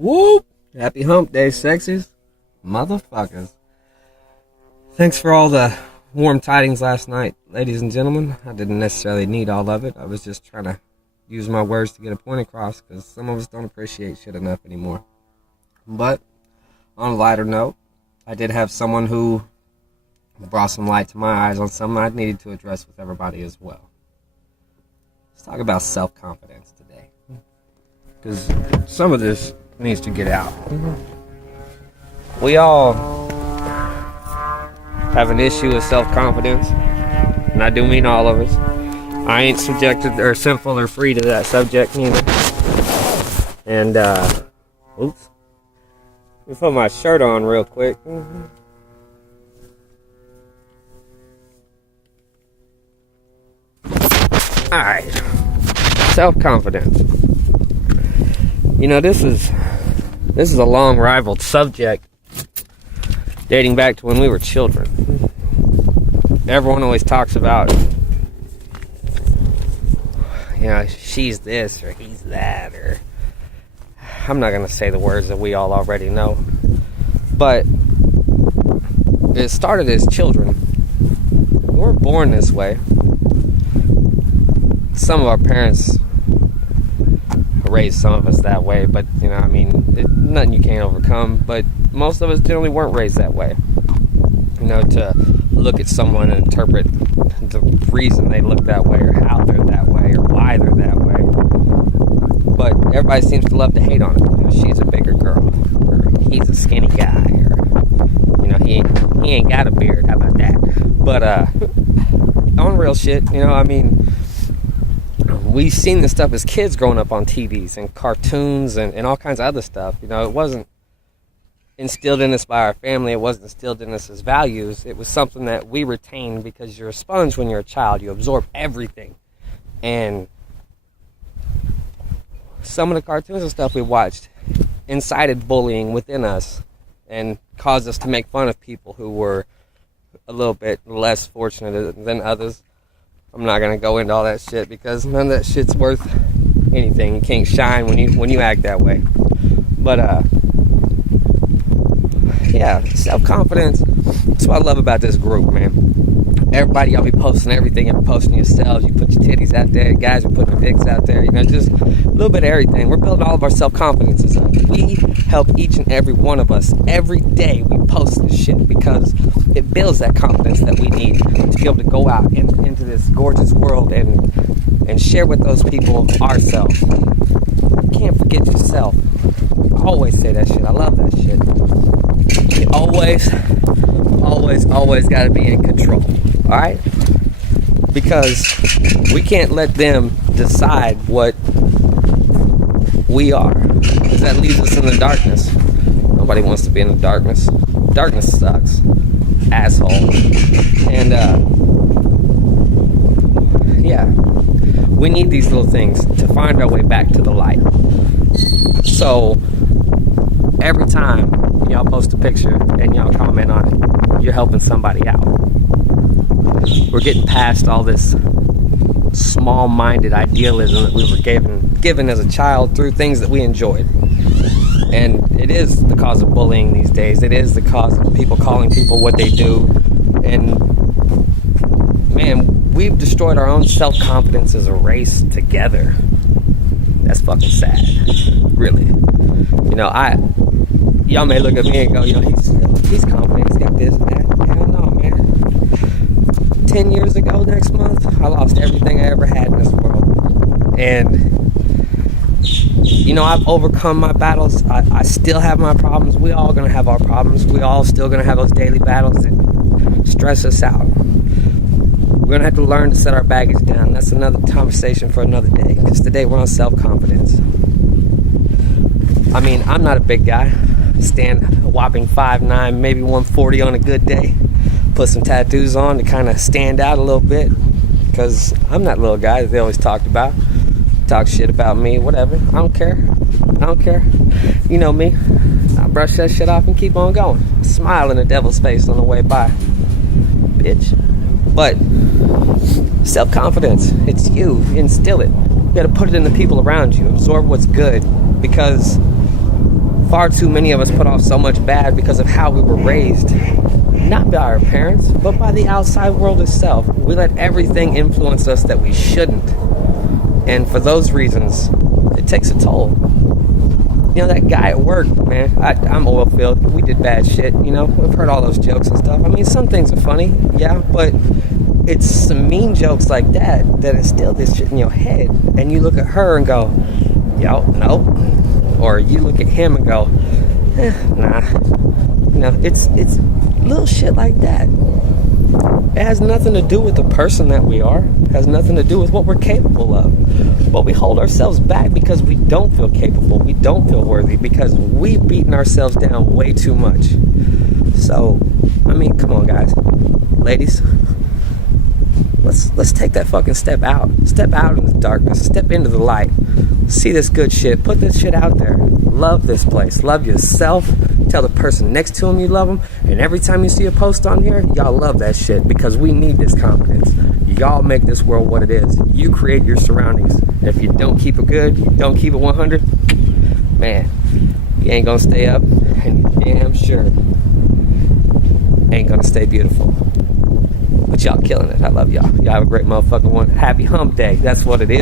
Whoop! Happy hump day, sexies. Motherfuckers. Thanks for all the warm tidings last night, ladies and gentlemen. I didn't necessarily need all of it. I was just trying to use my words to get a point across, because some of us don't appreciate shit enough anymore. But, on a lighter note, I did have someone who brought some light to my eyes on something I needed to address with everybody as well. Let's talk about self-confidence today, because some of this needs to get out. We all have an issue with self-confidence, and I do mean all of us. I ain't subjected or sinful or free to that subject neither. And oops, let me put my shirt on real quick. Alright, self-confidence. You know, this is a long rivaled subject dating back to when we were children. Everyone always talks about, you know, she's this or he's that, or I'm not going to say the words that we all already know, but it started as children. We weren't born this way. Some of our parents raised some of us that way, but you know, I mean, nothing you can't overcome. But most of us generally weren't raised that way. You know, to look at someone and interpret the reason they look that way, or how they're that way, or why they're that way. But everybody seems to love to hate on it. You know, she's a bigger girl, or he's a skinny guy, or you know, he ain't got a beard. How about that? But on real shit, you know, I mean, we've seen this stuff as kids growing up on TVs and cartoons and all kinds of other stuff. You know, it wasn't instilled in us by our family. It wasn't instilled in us as values. It was something that we retained because you're a sponge when you're a child. You absorb everything. And some of the cartoons and stuff we watched incited bullying within us and caused us to make fun of people who were a little bit less fortunate than others. I'm not gonna go into all that shit because none of that shit's worth anything. You can't shine when you act that way. But yeah, self-confidence. That's what I love about this group, man. Everybody, y'all be posting everything and posting yourselves. You put your titties out there, guys are putting their pics out there. You know, just a little bit of everything. We're building all of our self-confidences up. We help each and every one of us every day. We post this shit because it builds that confidence that we need to be able to go out into this gorgeous world and share with those people ourselves. You can't forget yourself. I always say that shit. I love that shit. You always got to be in control. Alright? Because we can't let them decide what we are. Because that leaves us in the darkness. Nobody wants to be in the darkness. Darkness sucks. Asshole. And yeah, we need these little things to find our way back to the light. So every time y'all post a picture and y'all comment on it, you're helping somebody out. We're getting past all this small-minded idealism that we were given as a child through things that we enjoyed. And it is the cause of bullying these days. It is the cause of people calling people what they do. And man, we've destroyed our own self-confidence as a race together. That's fucking sad. Really. You know, y'all may look at me and go, you know, he's confident, he's got this and that. Hell no, man. 10 years ago next month, I lost everything I ever had in this world. And you know, I've overcome my battles. I still have my problems. We all gonna have our problems. We all still gonna have those daily battles that stress us out. We're gonna have to learn to set our baggage down. That's another conversation for another day. Because today we're on self-confidence. I mean, I'm not a big guy. I stand a whopping 5'9", maybe 140 on a good day. Put some tattoos on to kind of stand out a little bit. Because I'm that little guy that they always talked about. Talk shit about me, whatever. I don't care. You know me. I'll brush that shit off and keep on going. Smile in the devil's face on the way by. Bitch. But self-confidence, it's you. Instill it. You gotta put it in the people around you. Absorb what's good. Because far too many of us put off so much bad because of how we were raised. Not by our parents, but by the outside world itself. We let everything influence us that we shouldn't. And for those reasons, it takes a toll. You know, that guy at work, man, I'm oil filled. We did bad shit, you know. We've heard all those jokes and stuff. I mean, some things are funny, yeah, but it's some mean jokes like that instill this shit in your head. And you look at her and go, yo, nope. Or you look at him and go, nah. You know, it's little shit like that. It has nothing to do with the person that we are. It has nothing to do with what we're capable of. But we hold ourselves back because we don't feel capable. We don't feel worthy because we've beaten ourselves down way too much. So, I mean, come on, guys. Ladies, let's take that fucking step out. Step out in the darkness. Step into the light. See this good shit. Put this shit out there. Love this place. Love yourself. Tell the person next to him you love them. And every time you see a post on here, y'all love that shit because we need this confidence. Y'all make this world what it is. You create your surroundings. If you don't keep it good, you don't keep it 100, man, you ain't gonna stay up, and you damn sure ain't gonna stay beautiful. But y'all killing it. I love y'all. Y'all have a great motherfucking one. Happy hump day. That's what it is.